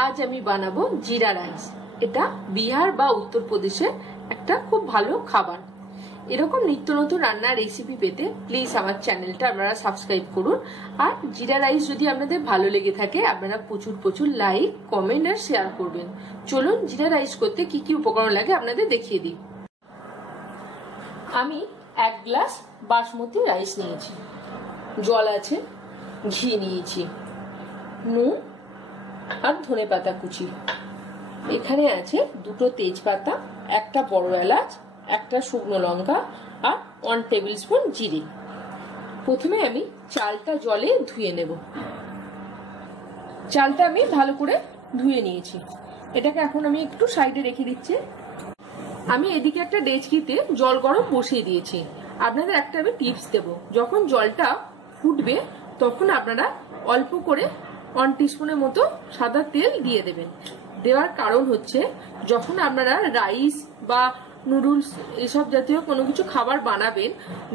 আজ আমি বানাবো জিরা রাইস। এটা বিহার বা উত্তরপ্রদেশের একটা খুব ভালো খাবার। এরকম নিত্য নতুন রান্নার রেসিপি পেতে প্লিজ আমার চ্যানেলটা আপনারা সাবস্ক্রাইব করুন। আর জিরা রাইস যদি আপনাদের ভালো লেগে থাকে আপনারা প্রচুর প্রচুর লাইক, কমেন্ট আর শেয়ার করবেন। চলুন জিরা রাইস করতে কি কি উপকরণ লাগে আপনাদের দেখিয়ে দিই। আমি 1 গ্লাস বাসমতি রাইস নিয়েছি, জল আছে, ঘি নিয়েছি, নুন আর ধনেপাতা কুচি, এখানে আছে 2টো তেজপাতা, একটা বড় এলাচ, একটা শুকনো লঙ্কা আর 1 টেবিল স্পুন জিরে। প্রথমে আমি চালটা জলে ধুয়ে নেব। চালটা আমি ভালো করে ধুয়ে নিয়েছি, এটাকে এখন আমি একটু সাইডে রেখে দিচ্ছি। আমি এদিকে একটা ডেচকিতে জল গরম বসিয়ে দিয়েছি। আপনাদের একটা আমি টিপস দেব, যখন জলটা ফুটবে তখন আপনারা অল্প করে 1 টিস্পুনের মতো সাদা তেল দিয়ে দেবেন। দেওয়ার কারণ হচ্ছে যখন আপনারা রাইস বা নুডলস এসব জাতীয় কোনো কিছু খাবার বানাবেন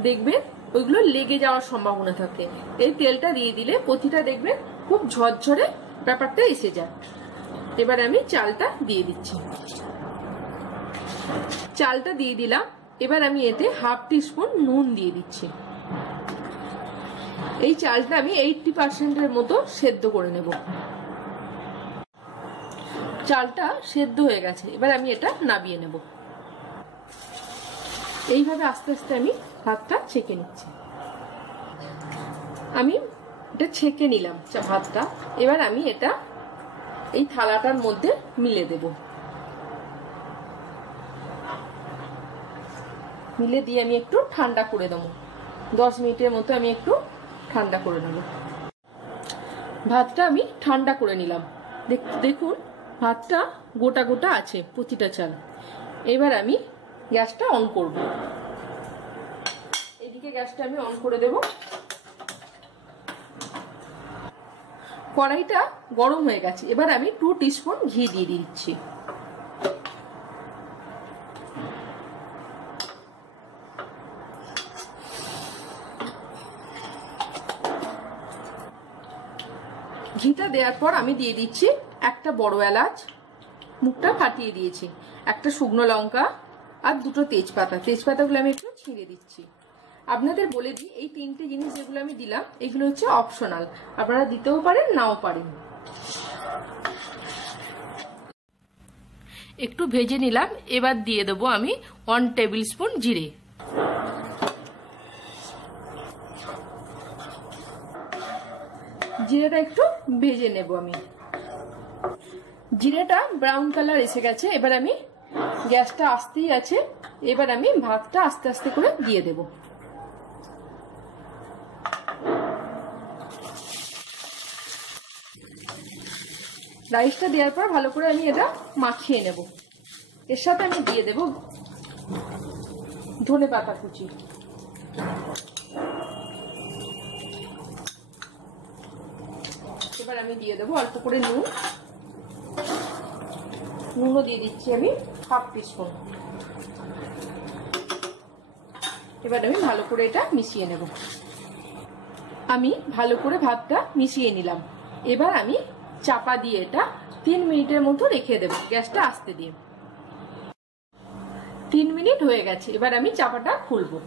দেখবেন ওইগুলো লেগে যাওয়ার সম্ভাবনা থাকে। এই তেলটা দিয়ে দিলে প্রতিটা দেখবেন খুব ঝরঝরে ব্যাপারটা এসে যায়। এবার আমি চালটা দিয়ে দিচ্ছি। চালটা দিয়ে দিলাম। এবার আমি এতে 1/2 টিস্পুন নুন দিয়ে দিচ্ছি। এই চালটা আমি 80% মতো সেদ্ধ করে নেব। চালটা সেদ্ধ হয়ে গেছে, এবার আমি এটা নামিয়ে নেব। এইভাবে আস্তে আস্তে আমি ভাতটা ছেঁকে নিচ্ছি। আমি এটা ছেঁকে নিলাম ভাতটা। এবার আমি এটা এই থালাটার মধ্যে মিলে দেব। মিলে দিয়ে আমি একটু ঠান্ডা করে দেবো। 10 মিনিটের মতো আমি একটু ঠান্ডা করে নেব। ভাতটা আমি ঠান্ডা করে নিলাম। দেখুন ভাতটা গোটা গোটা আছে প্রতিটা চাল। এবার আমি গ্যাসটা অন করব। এদিকে গ্যাসটা আমি অন করে দেব। কড়াইটা গরম হয়ে গেছে, এবার আমি 2 টিস্পুন ঘি দিয়ে দিচ্ছি। ঘিটা দেওয়ার পর আমি দিয়ে দিচ্ছি একটা বড় এলাচ, মুখটা ফাটিয়ে দিয়েছি, একটা শুকনো লঙ্কা আর 2টো তেজপাতা। তেজপাতাগুলো আমি একটু ছিঁড়ে দিচ্ছি। আপনাদের বলে দিই এই 3টে জিনিস যেগুলো আমি দিলাম এগুলো হচ্ছে অপশনাল, আপনারা দিতেও পারেন নাও পারেন। একটু ভেজে নিলাম। এবার দিয়ে দেবো আমি 1 টেবিল স্পুন জিরে। জিরেটা একটু ভেজে নেব আমি। জিরেটা ব্রাউন কালার এসে গেছে, এবার আমি গ্যাসটা আস্তেই আছে। এবার আমি ভাতটা আস্তে আস্তে করে দিয়ে দেব। রাইসটা দেওয়ার পর ভালো করে আমি এটা মাখিয়ে নেব। এর সাথে আমি দিয়ে দেব ধনেপাতা কুচি। এবার আমি দিয়ে দেবো অল্প করে নুন। নুনও দিয়ে দিচ্ছি আমি 1/2 টিস্পুন। এবার আমি ভালো করে এটা মিশিয়ে নেব। আমি ভালো করে ভাতটা মিশিয়ে নিলাম। এবার আমি চাপা দিয়ে এটা 3 মিনিটের মতো রেখে দেব গ্যাসটা আস্তে দিয়ে। 3 মিনিট হয়ে গেছে, এবার আমি চাপাটা খুলবো।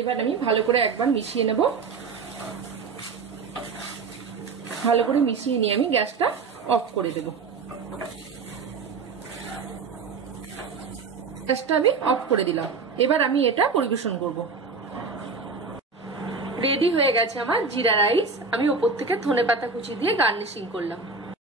এবার আমি ভালো করে একবার মিশিয়ে নেব। ভালো করে মিশিয়ে নিয়ে আমি গ্যাসটা অফ করে দেব। গ্যাসটা আমি অফ করে দিলাম। এবার আমি এটা পরিবেশন করব। রেডি হয়ে গেছে আমার জিরা রাইস। আমি উপর থেকে ধনেপাতা কুচি দিয়ে গার্নিশিং করলাম।